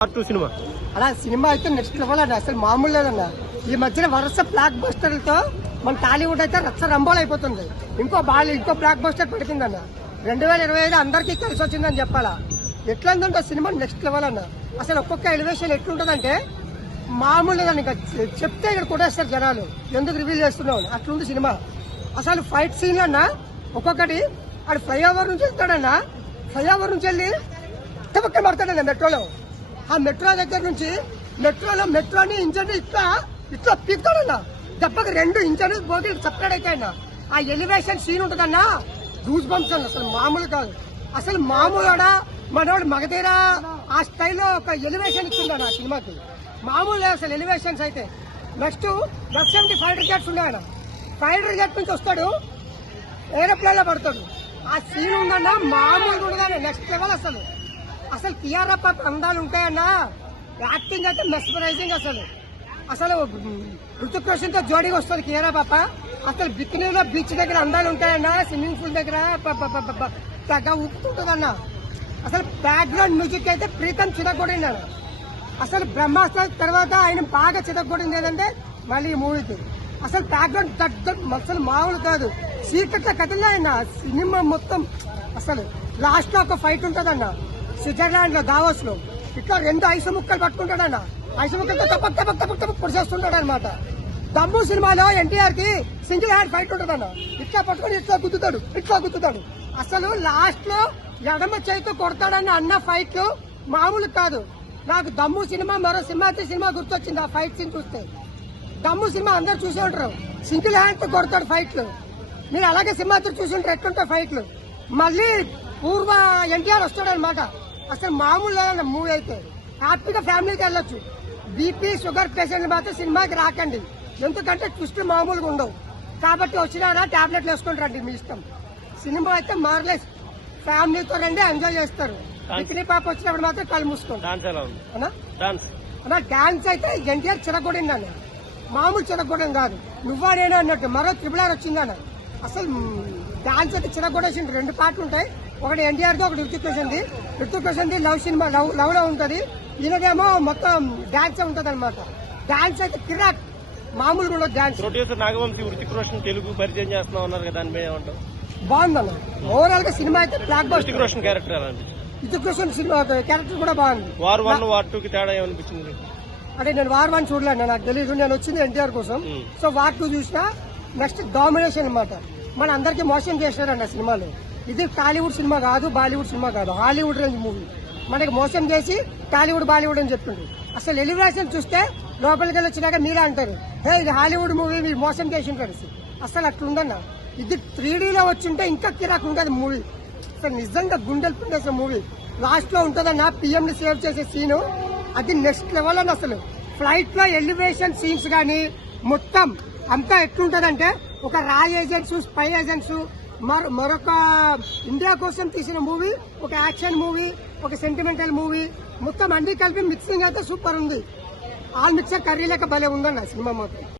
Cinema అలా cinema అయితే next level అండి. అసలు మామూలు లేదన్న. ఈ మధ్యన వరుస బ్లాక్ బస్టర్లతో మన టాలీవుడ్ అయితే రచ్చ రంబోలు అయిపోతుంది. ఇంకో బ్లాక్ బస్టర్ పడుతుందన్న. 2025 అందరికీ కలిసి వచ్చిందని చెప్పాలా. ఎట్లందంటే సినిమా నెక్స్ట్ లెవెల్ అన్న. అసలు ఒక్కొక్క ఎలివేషన్ ఎట్లుంటదంటే మామూలు ఇంకా చెప్తే ఇక్కడ కొట్టేస్తారు జనాలు. ఎందుకు రివీల్ చేస్తున్నావు అట్లుంది సినిమా. అసలు ఫైట్ సీన్ అన్న ఒక్కొక్కటి ఆడు ఫ్లైఓవర్ నుంచి వెళ్తాడన్న. ఫ్లైఓవర్ నుంచి వెళ్ళి తప్పక్క పడతాడన్న మెట్రోలో. ఆ మెట్రో దగ్గర నుంచి మెట్రోని ఇంజన్ ఇట్లా పీక్తాడన్న. దెబ్బకి 2 ఇంజన్ పోతే సపరేట్ అవుతాయన్న. ఆ ఎలివేషన్ సీన్ ఉంటుందన్నా గూస్ బంప్స్ అన్న. అసలు మామూలు కాదు. అసలు మామూలుడా మనోడు మగధీరా ఆ స్టైల్లో ఒక ఎలివేషన్ ఇచ్చిందన్న ఆ సినిమాకి. మామూలు అసలు ఎలివేషన్స్ అయితే. నెక్స్ట్ F-70 ఫైటర్ జెట్స్ ఉన్నాయన్న. ఫైటర్ జెట్ నుంచి వస్తాడు, ఏరోప్లేన్ లో పడతాడు. ఆ సీన్ ఉందన్నా మామూలుగా ఉండగానే నెక్స్ట్ లెవెల్. అసలు కియారా పాప అందాలు ఉంటాయన్నా. యాక్టింగ్ అయితే మెస్మరైజింగ్. అసలు ఋతిక్ రోషన్ తో జోడీగా వస్తుంది కియారా పాప. అసలు బికినీలో బీచ్ దగ్గర అందాలు ఉంటాయన్నా. స్విమ్మింగ్ పూల్ దగ్గర తగ్గ ఉప్పుతుంటదన్న. అసలు బ్యాక్గ్రౌండ్ మ్యూజిక్ అయితే ప్రీతం చితగొడింది. అసలు బ్రహ్మాస్త్ర తర్వాత ఆయన బాగా చితగొడింది ఏంటంటే మళ్ళీ ఈ మూవీకి అసలు బ్యాక్గ్రౌండ్ అసలు మామూలు కాదు. సీక్రెట్ల కథలే ఆయన సినిమా మొత్తం. అసలు లాస్ట్ లో ఒక ఫైట్ ఉంటదన్న స్విట్జర్లాండ్ లో దావోస్ లో. ఇట్లా 2 ఐసు ముక్కలు పట్టుకుంటాడన్న. ఐసు ముక్కలతో తప్ప పొడిచేస్తుంటాడు అనమాట. దమ్ము సినిమాలో ఎన్టీఆర్ కి సింగిల్ హ్యాండ్ ఫైట్ ఉంటదన్న. ఇట్లా పట్టుకొని ఇట్లా గుద్దుతాడు. అసలు లాస్ట్ లో ఎడమ చేతితో కొడతాడన్న అన్న ఫైట్లు మామూలు కాదు. నాకు దమ్ము సినిమా మరో సినిమా గుర్తొచ్చింది ఆ ఫైట్ సీన్ చూస్తే. దమ్ము సినిమా అందరు చూసే ఉంటారు. సింగిల్ హ్యాండ్ తో కొడతాడు ఫైట్లు. మీరు అలాగే సింహాచల్ చూసి ఉంటారు ఎట్లుంటాయి ఫైట్లు. మళ్ళీ పూర్వ ఎన్టీఆర్ వస్తాడు అనమాట. అసలు మామూలు లేదన్న మూవీ అయితే. హ్యాపీగా ఫ్యామిలీకి వెళ్ళొచ్చు. బీపీ షుగర్ పేషెంట్లు మాత్రం సినిమాకి రాకండి. ఎందుకంటే ట్విస్ట్ మామూలుగా ఉండవు. కాబట్టి వచ్చినారా టాబ్లెట్లు వేసుకుంటారండి మీ ఇష్టం. సినిమా అయితే మార్లెస్. ఫ్యామిలీతో రండి ఎంజాయ్ చేస్తారు. బికినీ పాప వచ్చినప్పుడు మాత్రం కళ్ళు మూసుకోండి. డాన్స్ అయితే ఎన్టీఆర్ చిరగొడిందన్న. మామూలు చిరగొడం కాదు. నువ్వా నేనే అన్నట్టు మరో RRR వచ్చిందన్న. అసలు డాన్స్ అయితే చిరగొడేసింది. 2 పాటలు ఉంటాయి. ఒకటి ఎన్టీఆర్ తో ఒకటి Hrithik Roshan love cinema love లో ఉంటది. ఈయనదేమో మొత్తం డాన్స్ ఉంటది అనమాట. డాన్స్ అయితే కిరాక్ మామూలుగా ఉండదు. డాన్స్ ప్రొడ్యూసర్ నాగవంశీ ఋతిక్ రోషన్ తెలుగు పరిచయం చేస్తున్నా ఉన్నారు కదా, దాని మీద ఏమంటారు? బాగుందన్న. ఓవరాల్ గా సినిమా అయితే block buster. Hrithik Roshan character cinema character కూడా బాగుంది. వార్ 1 వార్ 2 కి తేడా ఏమనిపించింది? అంటే నేను వార్ 1 చూడలేను, నాకు తెలియదు. నేను వచ్చింది ఎన్టీఆర్ కోసం. సో వార్ 2 చూసినా. నెక్స్ట్ డామినేషన్ అనమాట. మన అందరికీ మోసం చేశారన్న సినిమాలో. ఇది టాలీవుడ్ సినిమా కాదు, బాలీవుడ్ సినిమా కాదు, హాలీవుడ్ రేంజ్ మూవీ. మనకి మోసం చేసి టాలీవుడ్ బాలీవుడ్ అని చెప్తుండ్రు. అసలు ఎలివేషన్ చూస్తే లోపలికి వెళ్ళి వచ్చినాక మీరే అంటారు, హే ఇది హాలీవుడ్ మూవీ మీరు మోసం చేసింటారు. అసలు అట్లుందన్న. ఇది 3D లో వచ్చింటే ఇంకా కిరాక్ ఉంటుంది మూవీ. అసలు నిజంగా గుండెలు పిండేసే మూవీ. లాస్ట్ లో ఉంటుందన్న PM ని సేవ్ చేసే సీను. అది నెక్స్ట్ లెవెల్ అని. అసలు ఫ్లైట్ లో ఎలివేషన్ సీన్స్ గానీ మొత్తం అంతా ఎట్లుంటదంటే ఒక రా ఏజెంట్స్, స్పై ఏజెంట్స్, మరొక ఇండియా కోసం తీసిన మూవీ, ఒక యాక్షన్ మూవీ, ఒక సెంటిమెంటల్ మూవీ, మొత్తం అన్ని కలిపి మిక్సింగ్ అయితే సూపర్ ఉంది. ఆల్ మిక్సర్ కర్రీ లెక్క భలే ఉందన్న సినిమా మాత్రం.